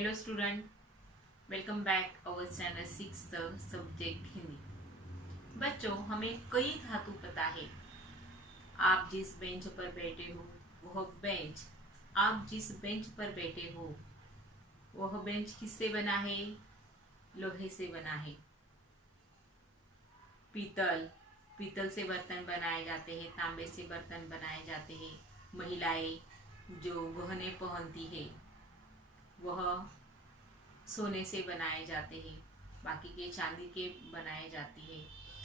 Hello student, welcome back our channel 6th subject Hindi. बच्चों, हमें कई धातु पता है। आप जिस बेंच पर बैठे हो वह बेंच आप जिस बेंच पर बैठे हो वह बेंच किससे बना है? लोहे से बना है। पीतल से बर्तन बनाए जाते हैं, तांबे से बर्तन बनाए जाते हैं। महिलाएं जो गहने पहनती है वह सोने से बनाए जाते हैं, बाकी के चांदी के बनाए जाती है।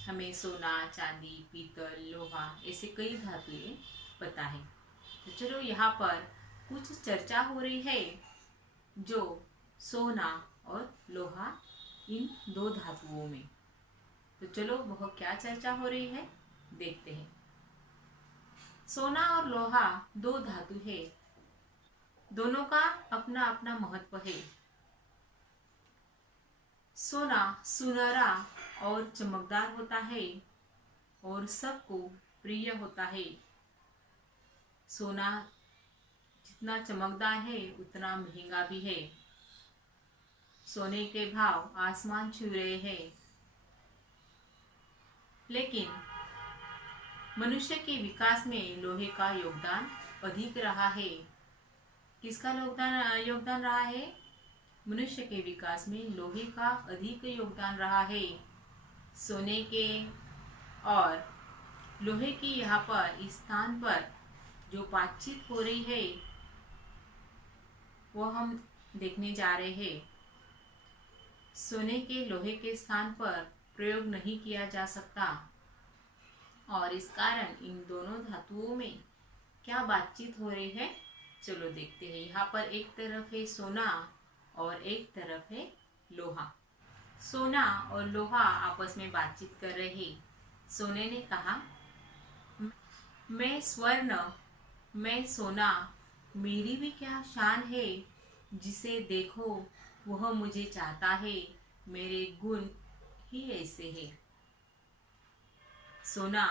हमें सोना, चांदी, पीतल, लोहा ऐसे कई धातुएं पता है। तो चलो यहाँ पर कुछ चर्चा हो रही है जो सोना और लोहा, इन दो धातुओं में। तो चलो वह क्या चर्चा हो रही है देखते हैं। सोना और लोहा दो धातु है, दोनों का अपना अपना महत्व है। सोना सुनहरा और चमकदार होता है और सबको प्रिय होता है। सोना जितना चमकदार है उतना महंगा भी है। सोने के भाव आसमान छू रहे हैं। लेकिन मनुष्य के विकास में लोहे का योगदान अधिक रहा है। किसका योगदान रहा है? मनुष्य के विकास में लोहे का अधिक योगदान रहा है। सोने के और लोहे की यहाँ पर इस स्थान पर जो बातचीत हो रही है वो हम देखने जा रहे हैं। सोने के लोहे के स्थान पर प्रयोग नहीं किया जा सकता और इस कारण इन दोनों धातुओं में क्या बातचीत हो रही है चलो देखते हैं। यहाँ पर एक तरफ है सोना और एक तरफ है लोहा। सोना और लोहा आपस में बातचीत कर रहे हैं। सोने ने कहा, मैं स्वर्ण, मैं सोना, मेरी भी क्या शान है। जिसे देखो वह मुझे चाहता है, मेरे गुण ही ऐसे है। सोना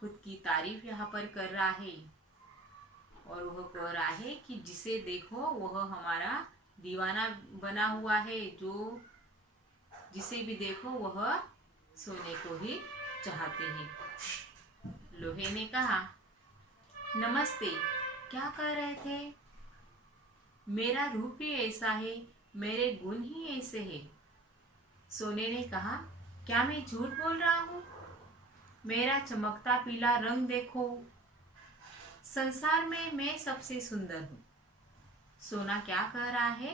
खुद की तारीफ यहाँ पर कर रहा है और वह कह रहा है कि जिसे देखो वह हमारा दीवाना बना हुआ है, जो जिसे भी देखो वह सोने को ही चाहते हैं। लोहे ने कहा, नमस्ते, क्या कह रहे थे? मेरा रूप ही ऐसा है, मेरे गुण ही ऐसे हैं। सोने ने कहा, क्या मैं झूठ बोल रहा हूँ? मेरा चमकता पीला रंग देखो, संसार में मैं सबसे सुंदर हूँ। सोना क्या कह रहा है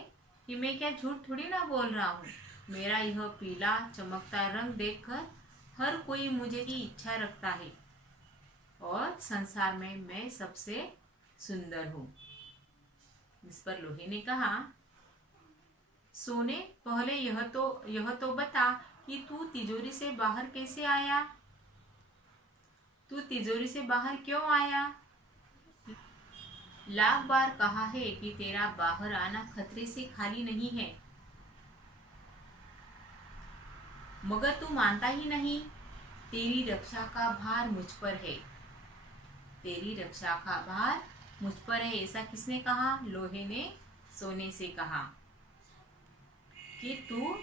कि मैं क्या झूठ थोड़ी ना बोल रहा हूँ। मेरा यह पीला चमकता रंग देखकर हर कोई मुझे की इच्छा रखता है और संसार में मैं सबसे सुंदर हूँ। इस पर लोहे ने कहा, सोने, पहले यह तो बता कि तू तिजोरी से बाहर कैसे आया? तू तिजोरी से बाहर क्यों आया? लाख बार कहा है कि तेरा बाहर आना खतरे से खाली नहीं है, मगर तू मानता ही नहीं। तेरी रक्षा का भार मुझ पर है। तेरी रक्षा का भार मुझ पर है, ऐसा किसने कहा? लोहे ने सोने से कहा कि तू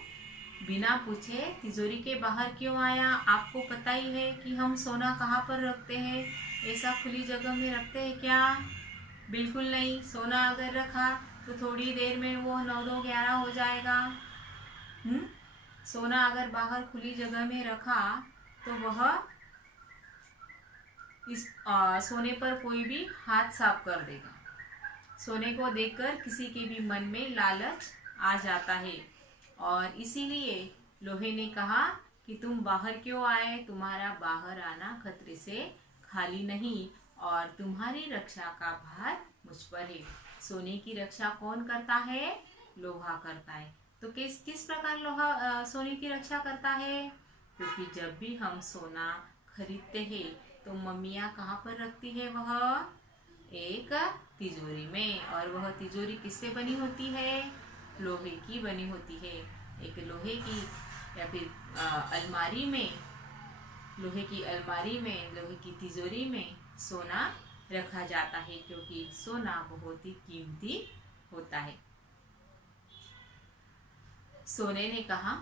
बिना पूछे तिजोरी के बाहर क्यों आया? आपको पता ही है कि हम सोना कहाँ पर रखते हैं, ऐसा खुली जगह में रखते हैं क्या? बिल्कुल नहीं। सोना अगर रखा तो थोड़ी देर में वो 9-2-11 हो जाएगा। सोना अगर बाहर खुली जगह में रखा तो वह इस सोने पर कोई भी हाथ साफ कर देगा। सोने को देखकर किसी के भी मन में लालच आ जाता है और इसीलिए लोहे ने कहा कि तुम बाहर क्यों आए? तुम्हारा बाहर आना खतरे से खाली नहीं और तुम्हारी रक्षा का भार मुझ पर है। सोने की रक्षा कौन करता है? लोहा करता है। तो किस प्रकार लोहा सोने की रक्षा करता है? क्योंकि जब भी हम सोना खरीदते हैं तो मम्मियाँ कहाँ पर रखती है? वह एक तिजोरी में। और वह तिजोरी किससे बनी होती है? लोहे की बनी होती है। एक लोहे की या फिर अलमारी में, लोहे की अलमारी में, लोहे की तिजोरी में सोना रखा जाता है क्योंकि सोना बहुत ही कीमती होता है। सोने ने कहा,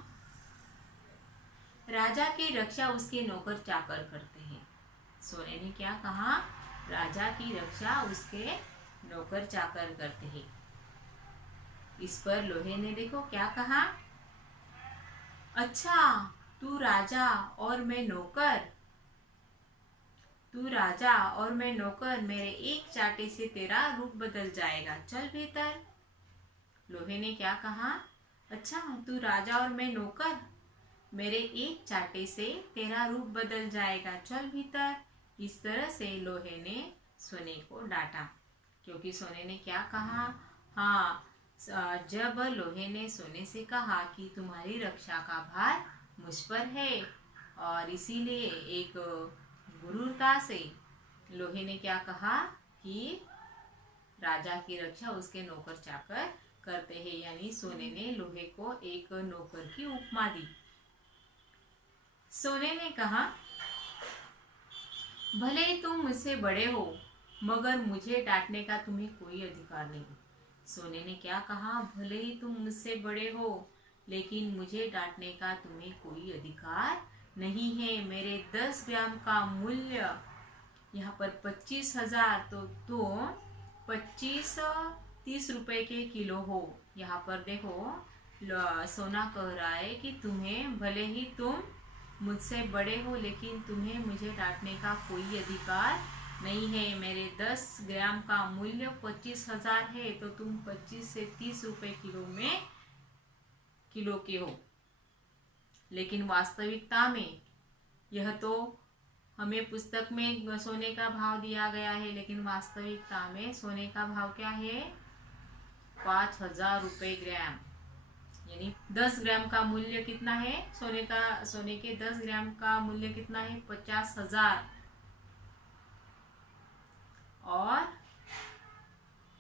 राजा की रक्षा उसके नौकर चाकर करते हैं। सोने ने क्या कहा? राजा की रक्षा उसके नौकर चाकर करते हैं। इस पर लोहे ने देखो क्या कहा, अच्छा तू राजा और मैं नौकर, तू राजा और मैं नौकर, मेरे एक चाटे से तेरा रूप बदल जाएगा, चल भीतर। लोहे ने क्या कहा, अच्छा तू राजा और मैं नौकर, मेरे एक चाटे से तेरा रूप बदल जाएगा, चल भीतर। इस तरह से लोहे ने सोने को डांटा, क्योंकि सोने ने क्या कहा, हाँ, जब लोहे ने सोने से कहा कि तुम्हारी रक्षा का भार मुझ पर है, और इसीलिए एक गुरूरता से लोहे ने क्या कहा कि राजा की रक्षा उसके नौकर चाकर करते हैं, यानी सोने ने लोहे को एक नौकर की उपमा दी। सोने ने कहा, भले ही तुम मुझसे बड़े हो, मगर मुझे डांटने का तुम्हें कोई अधिकार नहीं। सोने ने क्या कहा, भले ही तुम मुझसे बड़े हो, लेकिन मुझे डांटने का तुम्हें कोई अधिकार नहीं है। मेरे 10 ग्राम का मूल्य यहाँ पर 25,000, तो 25-30 रुपए के किलो हो। यहाँ पर देखो सोना कह रहा है कि तुम्हें, भले ही तुम मुझसे बड़े हो, लेकिन तुम्हें मुझे डांटने का कोई अधिकार नहीं है। मेरे 10 ग्राम का मूल्य 25,000 है, तो तुम 25 से 30 रुपए किलो के हो। लेकिन वास्तविकता में यह तो हमें पुस्तक में सोने का भाव दिया गया है, लेकिन वास्तविकता में सोने का भाव क्या है, 5,000 रुपए ग्राम। यानी 10 ग्राम का मूल्य कितना है सोने के 10 ग्राम का मूल्य कितना है, 50,000, और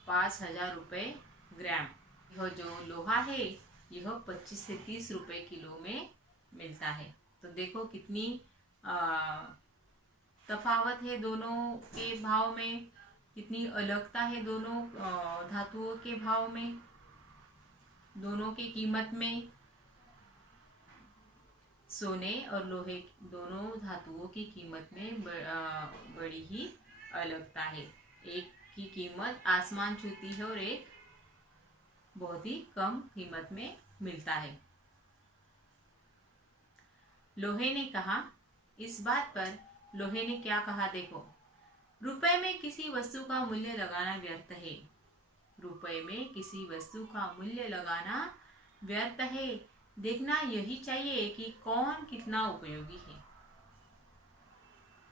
5,000 रुपए ग्राम। यह जो लोहा है यह 25 से 30 रुपए किलो में मिलता है। तो देखो कितनी तफावत है दोनों के भाव में, कितनी अलगता है दोनों धातुओं के भाव में, दोनों की कीमत में। सोने और लोहे दोनों धातुओं की कीमत में बड़ी ही अलगता है। एक की कीमत आसमान छूती है और एक बहुत ही कम कीमत में मिलता है। लोहे ने कहा, इस बात पर लोहे ने क्या कहा, देखो, रुपए में किसी वस्तु का मूल्य लगाना व्यर्थ है। रुपए में किसी वस्तु का मूल्य लगाना व्यर्थ है। देखना यही चाहिए कि कौन कितना उपयोगी है।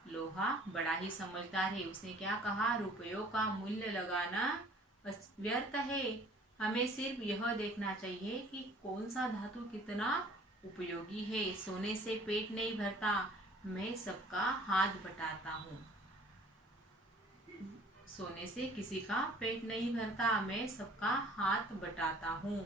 लोहा बड़ा ही समझदार है, उसने क्या कहा, रुपयों का मूल्य लगाना व्यर्थ है। हमें सिर्फ यह देखना चाहिए कि कौन सा धातु कितना उपयोगी है। सोने से पेट नहीं भरता, मैं सबका हाथ बटाता हूँ। सोने से किसी का पेट नहीं भरता, मैं सबका हाथ बटाता हूँ।